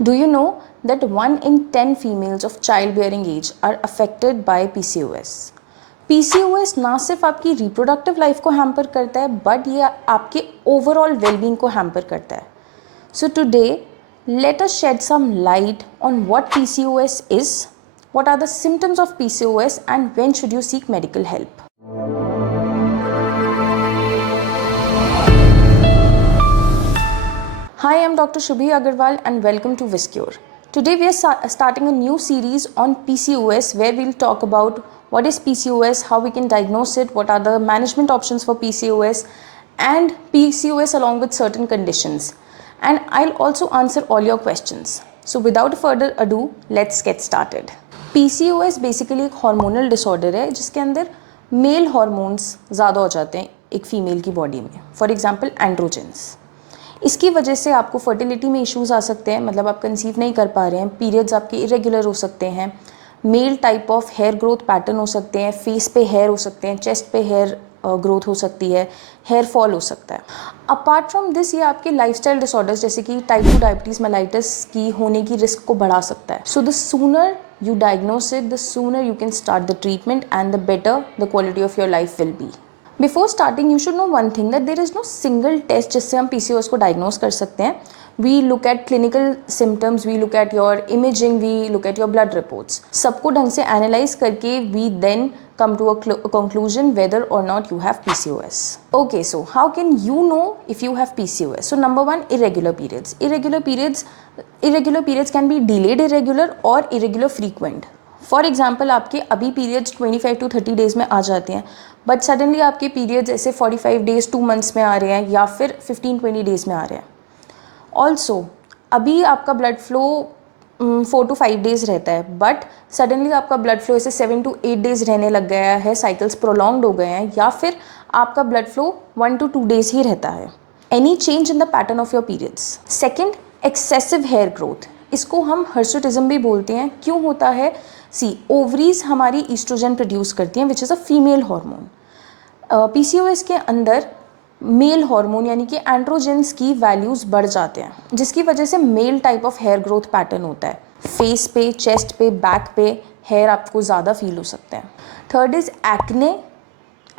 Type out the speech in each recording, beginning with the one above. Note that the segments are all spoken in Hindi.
Do you know that 1 in 10 females of childbearing age are affected by PCOS? PCOS ना सिर्फ आपकी रिप्रोडक्टिव लाइफ को हैम्पर करता है बट ये आपके ओवरऑल वेलबींग को हैम्पर करता है. So today let us shed some light on what PCOS is, what are the symptoms of PCOS, and when should you seek medical help. Hi, I'm Dr. Shubhi Agarwal and welcome to Viscure. Today we are starting a new series on PCOS where we'll talk about what is PCOS, how we can diagnose it, what are the management options for PCOS and PCOS along with certain conditions. And I'll also answer all your questions. So without further ado, let's get started. PCOS basically एक hormonal disorder है जिसके अंदर मेल हॉर्मोन्स ज़्यादा हो जाते हैं एक फीमेल की बॉडी में. For example androgens. इसकी वजह से आपको फर्टिलिटी में इश्यूज़ आ सकते हैं, मतलब आप कंसीव नहीं कर पा रहे हैं, पीरियड्स आपके इरेगुलर हो सकते हैं, male type of hair growth pattern हो सकते हैं, फेस पे हेयर हो सकते हैं, चेस्ट पे हेयर ग्रोथ हो सकती है, हेयर फॉल हो सकता है. अपार्ट फ्रॉम दिस ये आपके लाइफस्टाइल डिसऑर्डर्स जैसे कि टाइप 2 डायबिटीज़ मेलाइटिस की होने की रिस्क को बढ़ा सकता है. So the sooner you diagnose it, the sooner you can start the treatment and the better the quality of your life will be. Before starting, you should know one thing that there is no single test जिससे हम PCOS को diagnose कर सकते हैं. We look at clinical symptoms, we look at your imaging, we look at your blood reports. सबको ढंग से analyze करके we then come to a conclusion whether or not you have PCOS. Okay, so how can you know if you have PCOS? So number one, irregular periods. Irregular periods can be delayed irregular or irregular frequent. For example आपके अभी पीरियड्स 25 to 30 डेज़ में आ जाते हैं बट सडनली आपके पीरियड्स ऐसे 45 डेज़ 2 मंथ्स में आ रहे हैं या फिर 15-20 डेज़ में आ रहे हैं. ऑल्सो अभी आपका ब्लड फ्लो 4 to 5 डेज़ रहता है बट सडनली आपका ब्लड फ्लो ऐसे 7 to 8 डेज़ रहने लग गया है, साइकिल्स प्रोलॉन्ग्ड हो गए हैं या फिर आपका ब्लड फ्लो 1 to 2 डेज़ ही रहता है. Any change in the pattern of your periods. Second, excessive hair growth. इसको हम हर्सुटिज्म भी बोलते हैं. क्यों होता है? सी ओवरीज हमारी ईस्ट्रोजन प्रोड्यूस करती हैं which is a female hormone. PCOS के अंदर मेल हार्मोन यानी कि एंड्रोजेंस की वैल्यूज़ बढ़ जाते हैं जिसकी वजह से male type of hair growth pattern होता है. फेस पे, चेस्ट पे, बैक पे हेयर आपको ज़्यादा फील हो सकते हैं. Third is acne.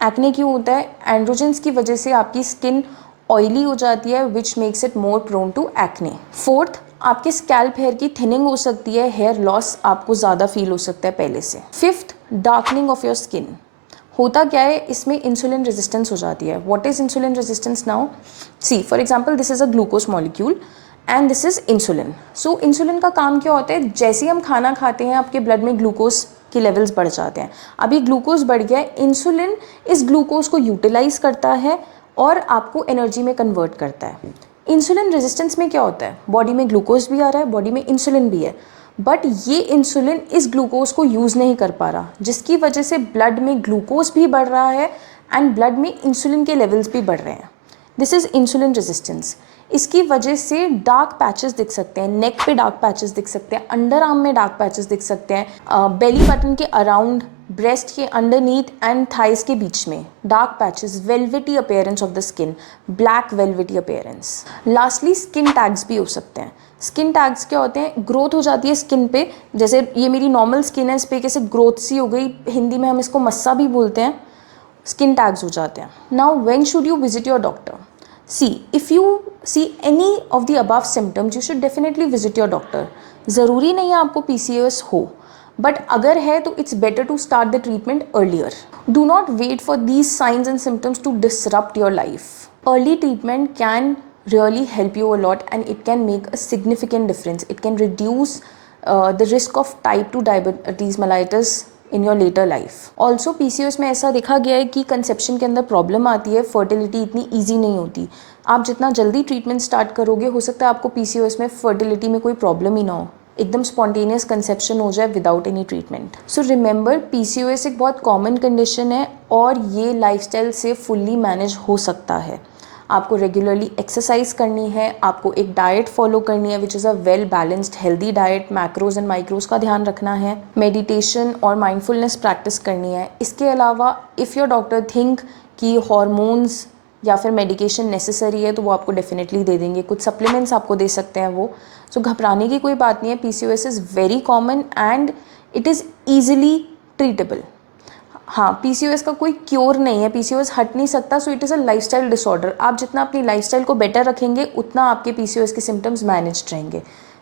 एक्ने क्यों होता है? एंड्रोजेंस की वजह से आपकी स्किन ऑयली हो जाती है which makes it more prone to acne. Fourth, आपके स्कैल्प हेयर की थिनिंग हो सकती है, हेयर लॉस आपको ज़्यादा फील हो सकता है पहले से. Fifth, darkening of your skin. होता क्या है इसमें? इंसुलिन रेजिस्टेंस हो जाती है. What is insulin resistance now? See for example this is a glucose molecule and this is insulin. So insulin का काम क्या होता है? जैसे ही हम खाना खाते हैं आपके ब्लड में ग्लूकोज के लेवल्स बढ़ जाते हैं. अभी ग्लूकोज बढ़ गया है, इंसुलिन इस ग्लूकोज को यूटिलाइज करता है और आपको एनर्जी में कन्वर्ट करता है. इंसुलिन रेजिस्टेंस में क्या होता है? बॉडी में ग्लूकोज भी आ रहा है, बॉडी में इंसुलिन भी है बट ये इंसुलिन इस ग्लूकोज को यूज़ नहीं कर पा रहा जिसकी वजह से ब्लड में ग्लूकोज भी बढ़ रहा है एंड ब्लड में इंसुलिन के लेवल्स भी बढ़ रहे हैं. This is insulin resistance. इसकी वजह से डार्क पैचेस दिख सकते हैं, नेक पे डार्क पैचेस दिख सकते हैं, अंडर आर्म में डार्क पैचेस दिख सकते हैं, बेली बटन के अराउंड, ब्रेस्ट के अंडरनीथ एंड थाइस के बीच में dark patches, velvety appearance of the skin, black velvety appearance. Lastly skin tags भी हो सकते हैं. स्किन टैग्स क्या होते हैं? ग्रोथ हो जाती है स्किन पे, जैसे ये मेरी नॉर्मल स्किन है, इस पर कैसे ग्रोथ सी हो गई, हिंदी में हम इसको मस्सा भी बोलते हैं. स्किन टैग्स हो जाते हैं. Now when should you visit your doctor? See, if you see any of the above symptoms, you should definitely visit your doctor. ज़रूरी नहीं है आपको PCOS हो, but अगर है तो it's better to start the treatment earlier. Do not wait for these signs and symptoms to disrupt your life. Early treatment can really help you a lot and it can make a significant difference. It can reduce the risk of type 2 diabetes mellitus in your later life. Also PCOS में ऐसा देखा गया है कि कंसेप्शन के अंदर प्रॉब्लम आती है, फर्टिलिटी इतनी ईजी नहीं होती. आप जितना जल्दी ट्रीटमेंट स्टार्ट करोगे हो सकता है आपको PCOS में फर्टिलिटी में कोई प्रॉब्लम ही ना हो, एकदम स्पॉन्टेनियस कंसेप्शन हो जाए without any treatment. So remember PCOS एक बहुत कॉमन कंडीशन है और ये लाइफस्टाइल से फुल्ली मैनेज हो सकता है. आपको रेगुलरली एक्सरसाइज करनी है, आपको एक डाइट फॉलो करनी है विच is a well balanced healthy diet, macros and माइक्रोज का ध्यान रखना है, मेडिटेशन और माइंडफुलनेस प्रैक्टिस करनी है. इसके अलावा इफ़ योर डॉक्टर थिंक कि हॉर्मोन्स या फिर मेडिकेशन नेसेसरी है तो वो आपको डेफिनेटली दे देंगे, कुछ सप्लीमेंट्स आपको दे सकते हैं वो। सो घबराने की कोई बात नहीं है, PCOS is very common and it is easily treatable. हाँ, PCOS का कोई क्योर नहीं है, PCOS हट नहीं सकता, so it is a lifestyle disorder. आप जितना अपनी लाइफस्टाइल को बेटर रखेंगे उतना आपके PCOS के सिम्टम्स मैनेज रहेंगे।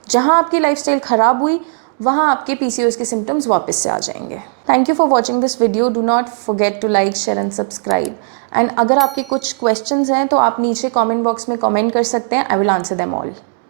जहाँ आपकी लाइफस्टाइल ख़राब हुई वहाँ आपके PCOS के सिम्टम्स वापस से आ जाएंगे। Thank you for watching this video. Do not forget to like, share and subscribe. And अगर आपके कुछ क्वेश्चंस हैं तो आप नीचे कमेंट बॉक्स में कमेंट कर सकते हैं, I will answer them all.